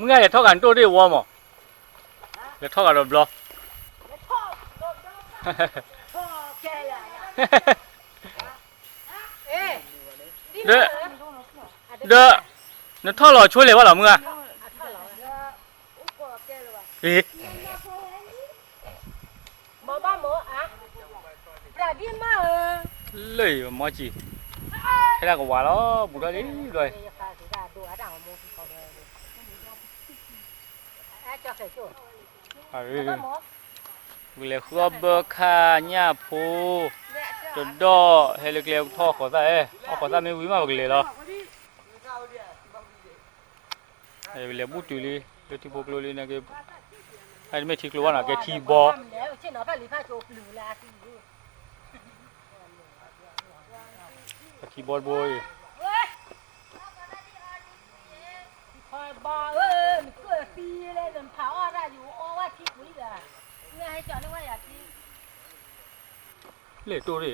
มึงไงเท่ากันตัวได้วอมั้งเดี๋ยวเท่ากันรบล้อเด้อเด้อนั่นท่อหล่อช่วยเลยวะเหรอมึงอ่ะเอ๊ะเลยมาจีให้ได้ก็ว่าแล้วบุตรเลยเลยกูเลยขับข้าเนี่ยพูจุดดอให้เล็กๆท่อขอได้เอาขอได้ไม่วิ่งมาบุกเลยหรอไอ้เล็กบุตรเลยเล็กที่บุกเลยนะแกไอ้ไม่ทิ้งล้วนอ่ะแกทีบอทีบอลบอยเล่ตัวดิ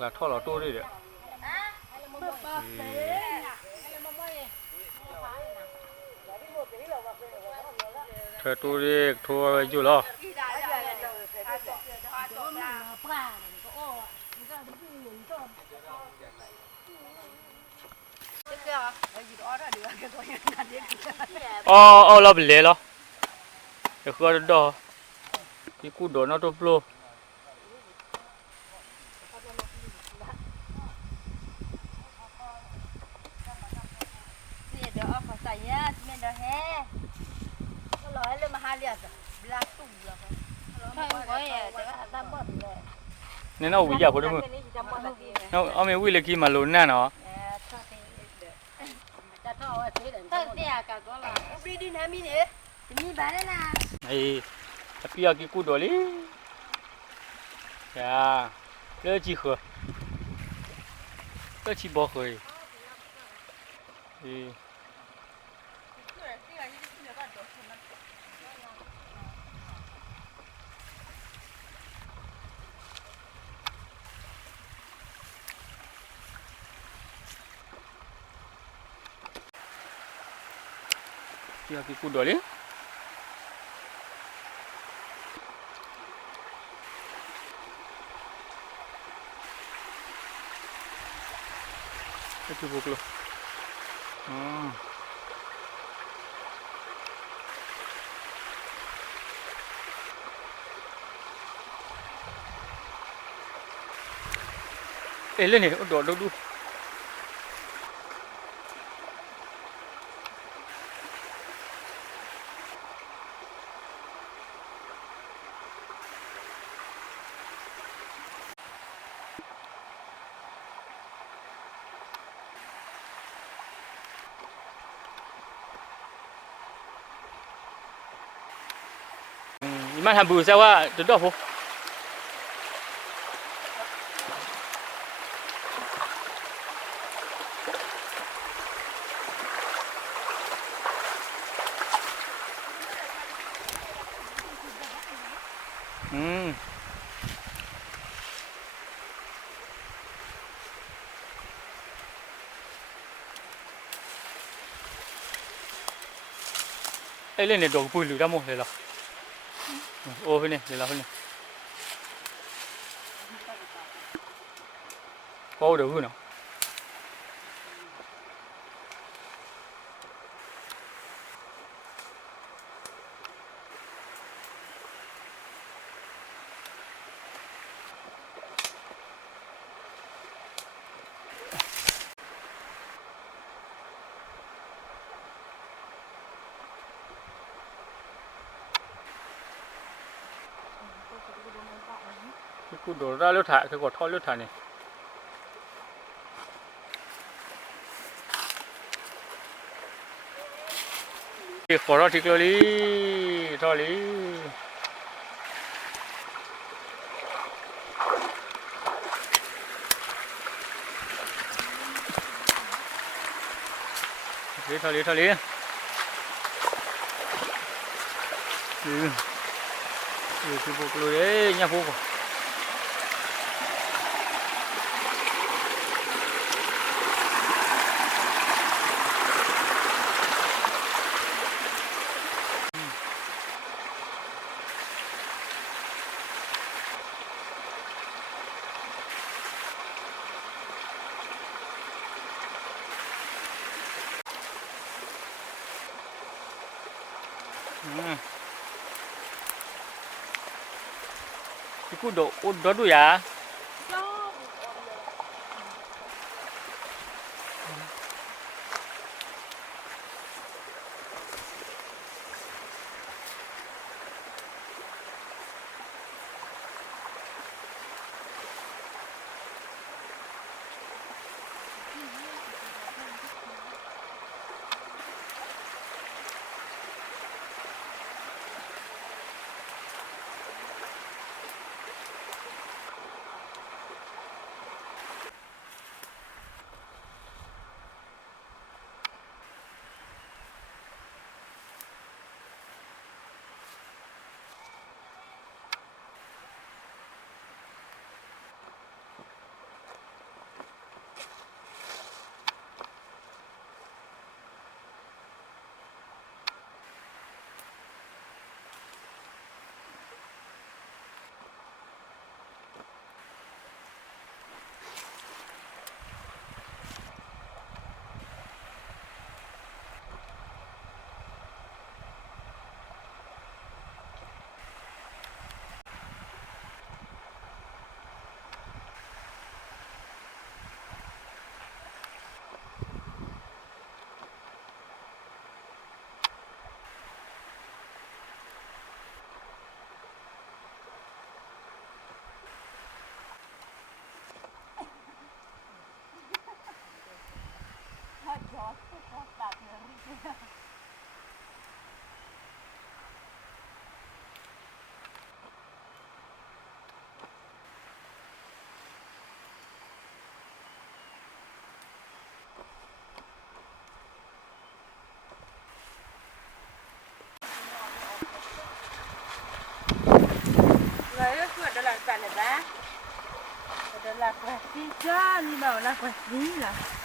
ละท่อเราตัวดิเด้อเธอตัวดิทัวร์อยู่หรออ๋อเราไปเลยเหรอเดี๋ยวก็ดอที่กูโดนเอาตัวโปรเนี่ยเราวิ่งยากพอดีมั้ยเอาไม่วิ่งเลยกี่มาลุ้นแน่เนาะไอ้ตะเปียกกี่กูโดนเลยจ้าเลือดจีเหรอเลือดจีบ่เหรอเปียกกี่กูโดนเลยที่บุกเลยอ๋อเอ้ยเล่นนี่โดดดู你们还不是ว่าจะดอกพอไอ้เล่นเนี่ยดอกปุยหรือดำหมดเลยหรอโอ้พี่เนี่ยเดี๋ยวเราพี่เนี่ยก็เดี๋ยวพี่เนาะกูโดดได้เลือดถ่ายคือกดท่อเลือดถ่ายนี่ขอรอทิกเลยท่อเลยท่อเลยที่พวกเลยเนี่ยพวก ที่กูโดดดูยาAdalah plastik kan, ni bawa lah plastik lah.